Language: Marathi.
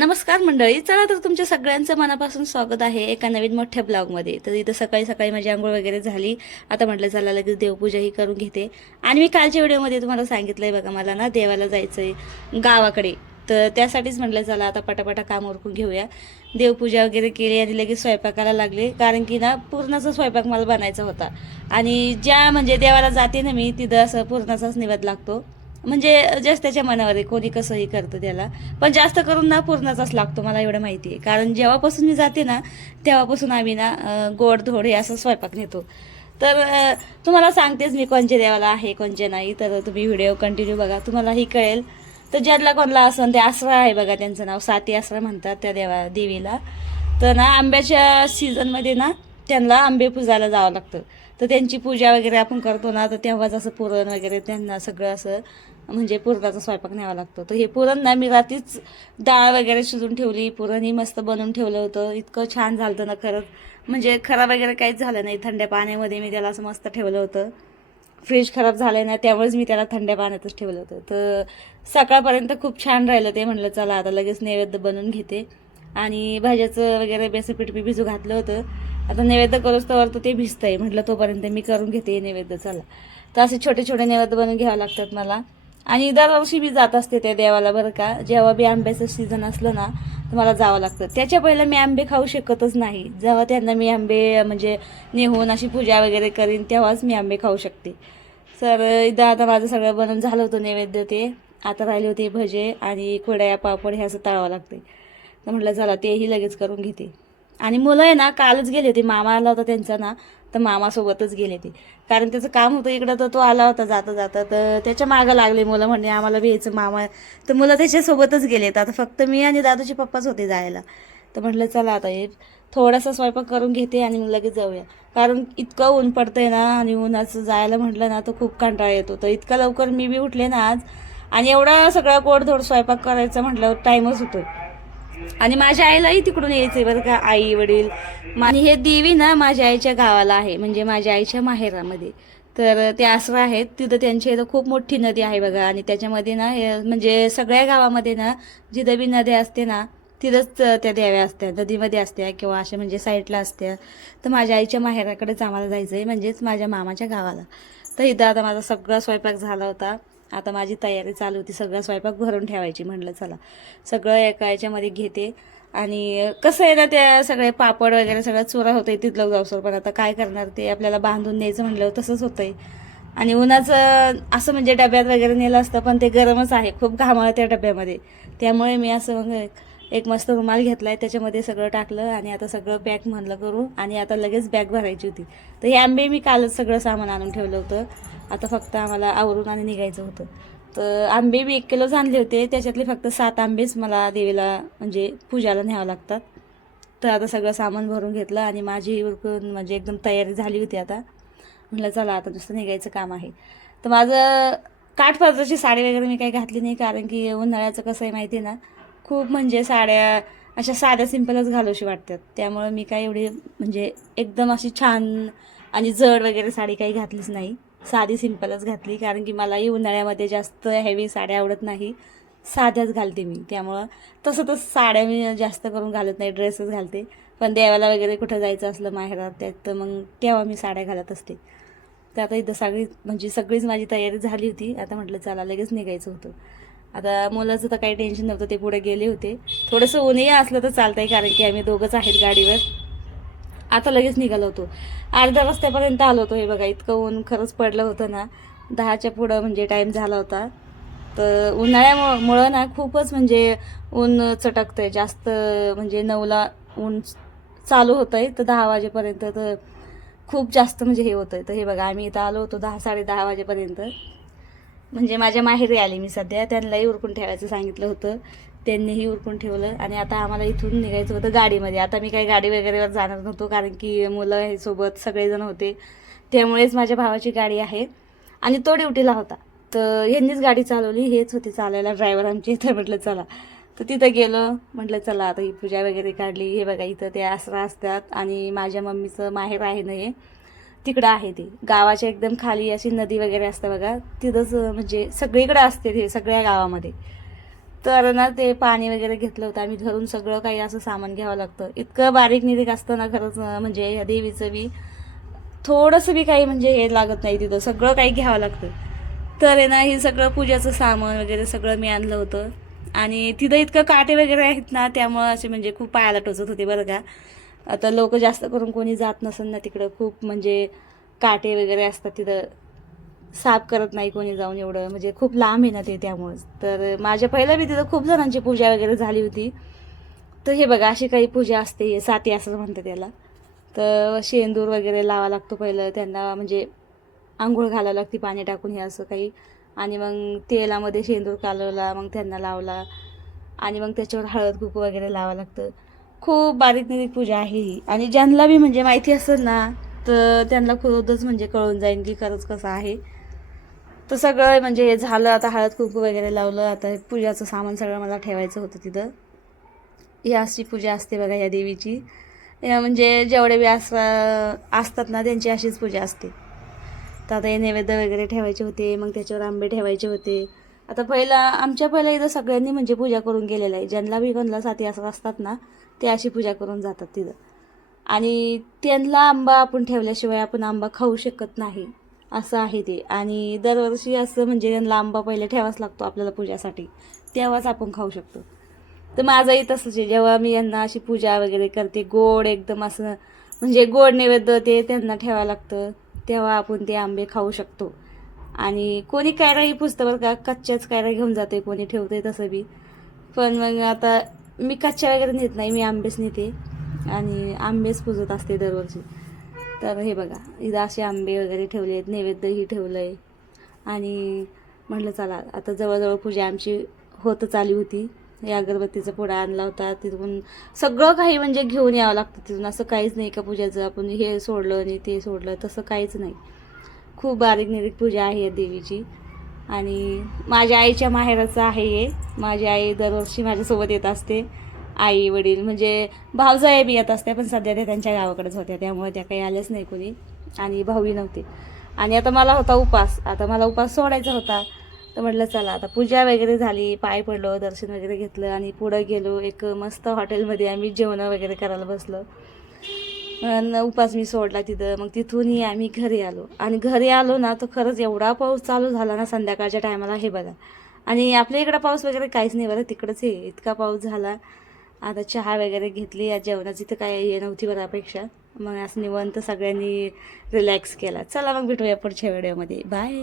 नमस्कार मंडळी, चला तर तुमच्या सगळ्यांचं मनापासून स्वागत आहे एका नवीन मोठ्या ब्लॉगमध्ये. तर इथं सकाळी सकाळी माझी आंघोळ वगैरे झाली. आता म्हटलं चला लगेच देवपूजाही करून घेते. आणि मी कालच्या व्हिडिओमध्ये तुम्हाला सांगितलंय बघा, मला ना देवाला जायचंय गावाकडे. तर त्यासाठीच म्हटलं चला आता पटापटा काम उरकून घेऊया. देवपूजा वगैरे केली आणि लगेच स्वयंपाकाला लागले, कारण की ना पुरणाचा स्वयंपाक मला बनायचा होता. आणि ज्या म्हणजे देवाला जाते ना मी, तिथं असं पुरणाचाच निवेद लागतो. म्हणजे जस्ट त्याच्या मनावर आहे, कोणी कसंही करतं त्याला. पण जास्त करून ना पुरणाचाच लागतो, मला एवढं माहिती आहे. कारण जेव्हापासून मी जाते ना तेव्हापासून आम्ही ना गोड धोड हे असं स्वयंपाक नेतो. तर तुम्हाला सांगतेच मी कोणच्या देवाला आहे कोणचे नाही. तर तुम्ही व्हिडिओ कंटिन्यू बघा, तुम्हालाही कळेल. तर ज्याला कोणला असं ते आसरा आहे बघा, त्यांचं नाव साती आसरा म्हणतात त्या देवीला. तर ना आंब्याच्या सीझनमध्ये ना त्यांना आंबे पुजायला जावं लागतं. तर त्यांची पूजा वगैरे आपण करतो ना, तर तेव्हाच असं पुरण वगैरे त्यांना सगळं असं म्हणजे पुरणाचा स्वयंपाक न्यावा लागतो. तर हे पुरण ना मी रात्रीच डाळ वगैरे शिजून ठेवली, पुरणही मस्त बनवून ठेवलं होतं. इतकं छान झालं होतं ना खरंच, म्हणजे खराब वगैरे काहीच झालं नाही. थंड पाण्यामध्ये मी त्याला असं मस्त ठेवलं होतं. फ्रीज खराब झालं ना, त्यामुळेच मी त्याला थंड पाण्यातच ठेवलं होतं. तर सकाळपर्यंत खूप छान राहिलं ते. म्हटलं चला आता लगेच नैवेद्य बनवून घेते. आणि भाज्याचं वगैरे बेसन पीठ मी भिजू घातलं होतं. आता नैवेद्य करूच तर ते भिजतंय, म्हटलं तोपर्यंत मी करून घेते नैवेद्य. चला, तर असे छोटे छोटे नैवेद्य बनवून घ्यावं लागतात मला. आणि दरवर्षी मी जात असते त्या देवाला बरं का. जेव्हा बी आंब्याचं सीझन असलं ना तर मला जावं लागतं. त्याच्या पहिलं मी आंबे खाऊ शकतच नाही. जेव्हा त्यांना मी आंबे म्हणजे नेहून अशी पूजा वगैरे करीन तेव्हाच मी आंबे खाऊ शकते. तर इथं आता माझं सगळं बनवून झालं होतं नैवेद्य ते. आता राहिले होते भजे आणि कुरडया पापड हे असं तळावं लागते. तर म्हटलं चला तेही लगेच करून घेते. आणि मुलं आहे ना कालच गेले होते, मामा आला होता त्यांचा ना, तर मामासोबतच गेले ते. कारण त्याचं काम होतं इकडं, तर तो आला होता जाता जाता. तर त्याच्या मागं लागले मुलं, म्हणजे आम्हाला भेटचं मामा. तर मुलं त्याच्यासोबतच गेलेत. आता फक्त मी आणि दादूचे पप्पाच होते जायला. तर म्हटलं चला आता हे थोडासा स्वयंपाक करून घेते आणि मग लगेच जाऊया. कारण इतकं ऊन पडतंय ना, आणि उन्हाचं जायला म्हटलं ना तर खूप कंटाळा येतो. तर इतका लवकर मी बी उठले ना आज. आणि एवढा सगळा गोडधोड स्वयंपाक करायचा म्हटल्यावर टाईमच होतो. आणि माझ्या आईलाही तिकडून यायचंय बरं का, आई वडील. आणि हे देवी ना माझ्या आईच्या गावाला आहे, म्हणजे माझ्या आईच्या माहेरामध्ये. तर ते आसरा आहेत तिथं, त्यांच्या इथं खूप मोठी नदी आहे बघा. आणि त्याच्यामध्ये ना म्हणजे सगळ्या गावामध्ये ना जिथं बी नदी असते ना तिथंच त्या देव्या असत्या, नदीमध्ये असत्या किंवा अशा म्हणजे साईडला असत्या. तर माझ्या आईच्या माहेराकडेच आम्हाला जायचं आहे, म्हणजेच माझ्या मामाच्या गावाला. तर इथं आता माझा सगळा स्वयंपाक झाला होता. आता माझी तयारी चालू होती सगळा स्वयंपाक भरून ठेवायची. म्हटलं चला सगळं एका याच्यामध्ये घेते. आणि कसं आहे ना, त्या सगळे पापड वगैरे सगळं चोरा होतंय तिथलं जाऊसर. पण आता काय करणार, ते आपल्याला बांधून द्यायचं म्हटलं तसंच होतंय. आणि उन्हाचं असं म्हणजे डब्यात वगैरे नेलं असतं, पण ते गरमच आहे, खूप घामाळ त्या डब्यामध्ये. त्यामुळे मी असं मग एक मस्त रुमाल घेतलाय, त्याच्यामध्ये सगळं टाकलं आणि आता सगळं पॅक म्हणलं करू. आणि आता लगेच बॅग भरायची होती. तर हे आंबे मी कालच सगळं सामान आणून ठेवलं होतं. आता फक्त आम्हाला आवरून आणि निघायचं होतं. तर आंबे मी 1 किलोच आणले होते, त्याच्यातले फक्त 7 आंबेच मला देवीला म्हणजे पूजाला न्यावं लागतात. तर आता सगळं सामान भरून घेतलं आणि माझी उरकून म्हणजे एकदम तयारी झाली होती. आता म्हटलं चला आता नुसतं निघायचं काम आहे. तर माझं काठपदराची साडी वगैरे मी काही घातली नाही, कारण की उन्हाळ्याचं कसं आहे माहिती आहे ना, खूप म्हणजे साड्या अशा साध्या सिंपलच घालूशी वाटतात. त्यामुळे मी काही एवढी म्हणजे एकदम अशी छान आणि जड वगैरे साडी काही घातलीच नाही. साधी सिंपलच घातली, कारण की मलाही उन्हाळ्यामध्ये जास्त हेवी साड्या आवडत नाही. साध्याच घालते मी. त्यामुळं तसं तर साड्या मी जास्त करून घालत नाही, ड्रेसच घालते. पण देवाला वगैरे कुठं जायचं असलं माहेरात त्यात, तर मग तेव्हा मी साड्या घालत असते. तर आता इथं सगळीच माझी तयारी झाली होती. आता म्हटलं चला लगेच निघायचं होतं. आता मुलाचं तर काही टेन्शन नव्हतं, ते पुढे गेले होते. थोडंसं ऊनही असलं तर चालतंय, कारण की आम्ही दोघंच आहेत गाडीवर. आता लगेच निघालो होतो. अर्ध्या रस्त्यापर्यंत आलो होतो. हे बघा इतकं ऊन खरंच पडलं होतं ना, 10च्या पुढं म्हणजे टाईम झाला होता. तर उन्हाळ्यामुळं ना खूपच म्हणजे ऊन चटकतंय जास्त. म्हणजे 9ला ऊन चालू होतं आहे, तर 10 वाजेपर्यंत तर खूप जास्त म्हणजे हे होतं आहे. तर हे बघा आम्ही इथं आलो होतो 10 साडे 10 वाजेपर्यंत. म्हणजे माझ्या माहेरी आली मी सध्या. त्यांनाही उरकून ठेवायचं सांगितलं होतं, त्यांनीही उरकून ठेवलं. आणि आता आम्हाला इथून निघायचं होतं गाडीमध्ये. आता मी काही गाडी वगैरेवर जाणार नव्हतो, कारण की मुलं हे सोबत सगळेजण होते. त्यामुळेच माझ्या भावाची गाडी आहे आणि तो ड्युटीला होता. तर ह्यांनीच गाडी चालवली, हेच होते चालायला ड्रायव्हर आमचे. तर म्हटलं चला, तर तिथं गेलो. म्हटलं चला आता ही पूजा वगैरे काढली. हे बघा इथं ते आसरा असतात आणि माझ्या मम्मीचं माहेर आहे ना हे, तिकडं आहे ते. गावाच्या एकदम खाली अशी नदी वगैरे असतं बघा, तिथंच म्हणजे सगळीकडे असते ते, सगळ्या गावामध्ये. तर ना ते पाणी वगैरे घेतलं होतं आम्ही घरून. सगळं काही असं सामान घ्यावं लागतं, इतकं बारीक निरीक असतं ना खरंच. म्हणजे ह्या देवीचं बी थोडंसं बी काही म्हणजे हे लागत नाही, तिथं सगळं काही घ्यावं लागतं. तर आहे ना हे सगळं पूजाचं सामान वगैरे सगळं मी आणलं होतं. आणि तिथं इतकं काटे वगैरे आहेत ना, त्यामुळं असे म्हणजे खूप पायाला टोचत होते बरं का. आता लोक जास्त करून कोणी जात नसेल ना तिकडं, खूप म्हणजे काटे वगैरे असतात तिथं, साफ करत नाही कोणी जाऊन, एवढं म्हणजे खूप लांब आहे ना ते, त्यामुळंच. तर माझ्या पहिल्या बी तिथं खूप जणांची पूजा वगैरे झाली होती. तर हे बघा अशी काही पूजा असते, साती असं म्हणतात त्याला. तर शेंदूर वगैरे लावा लागतो पहिलं त्यांना, म्हणजे आंघोळ घालावं लागते पाणी टाकून, हे असं काही. आणि मग तेलामध्ये शेंदूर कालवला, मग त्यांना लावला. आणि मग त्याच्यावर हळद कुंकू वगैरे लावावं लागतं. खूप बारीक निरीक पूजा आहे ही. आणि ज्यांना बी म्हणजे माहिती असेल ना, तर त्यांना खूपच म्हणजे कळून जाईल की खरंच कसं आहे. तर सगळं म्हणजे हे झालं, आता हळद कुंकू वगैरे लावलं. आता पूजाचं सामान सगळं मला ठेवायचं होतं तिथं. ही अशी पूजा असते बघा या देवीची. म्हणजे जेवढे बी असतात ना त्यांची अशीच पूजा असते. तर आता हे नैवेद्य वगैरे ठेवायचे होते, मग त्याच्यावर आंबे ठेवायचे होते. आता पहिला इथं सगळ्यांनी म्हणजे पूजा करून गेलेलं आहे. ज्यांना बी कोणला साथी असं असतात ना, ते अशी पूजा करून जातात तिथं. आणि त्यांना आंबा आपण ठेवल्याशिवाय आपण आंबा खाऊ शकत नाही, असं आहे ते. आणि दरवर्षी असं म्हणजे त्यांना आंबा पहिले ठेवाच लागतो आपल्याला पूजासाठी, तेव्हाच आपण खाऊ शकतो. तर माझंही तसंच आहे, जेव्हा मी यांना अशी पूजा वगैरे करते, गोड एकदम असं म्हणजे गोड नैवेद्य ते त्यांना ठेवावं लागतं, तेव्हा आपण ते आंबे खाऊ शकतो. आणि कोणी कैराही पुजतं बरं का, कच्च्याच कैरा घेऊन जाते, कोणी ठेवते तसं बी. पण मग आता मी कच्च्या वगैरे नेत नाही, मी आंबेच नेते आणि आंबेच पुजत असते दरवर्षी. तर हे बघा इथं असे आंबे वगैरे ठेवले आहेत, नैवेद्यही ठेवलं आहे. आणि म्हटलं चला आता जवळजवळ पूजा आमची होतच आली होती. या अगरबत्तीचा पुडा आणला होता तिथून, सगळं काही म्हणजे घेऊन यावं लागतं तिथून. असं काहीच नाही का पूजाचं आपण हे सोडलं आणि ते सोडलं, तसं काहीच नाही. खूप बारीक निरीक पूजा आहे या देवीची. आणि माझ्या आईच्या माहेराचं आहे हे. माझी आई दरवर्षी माझ्यासोबत येत असते. आई वडील म्हणजे भावजाया बी येत असते, पण सध्या त्या त्यांच्या गावाकडेच होत्या, त्यामुळे त्या काही आल्याच नाही कोणी. आणि भाऊही नव्हते. आणि आता मला होता उपास, आता मला उपास सोडायचा होता. तर म्हटलं चला आता पूजा वगैरे झाली, पाय पडलो, दर्शन वगैरे घेतलं आणि पुढं गेलो. एक मस्त हॉटेलमध्ये आम्ही जेवण वगैरे करायला बसलो. उपास मी सोडला तिथं. मग तिथूनही आम्ही घरी आलो. आणि घरी आलो ना तर खरंच एवढा पाऊस चालू झाला ना संध्याकाळच्या टायमाला, हे बघा. आणि आपल्या इकडं पाऊस वगैरे काहीच नाही बरं, तिकडंच हे इतका पाऊस झाला. आता चहा वगैरे घेतली, या जेवणाची तर काय हे नव्हती बरं अपेक्षा. मग असं निवांत सगळ्यांनी रिलॅक्स केला. चला मग भेटूया पुढच्या व्हिडिओमध्ये, बाय.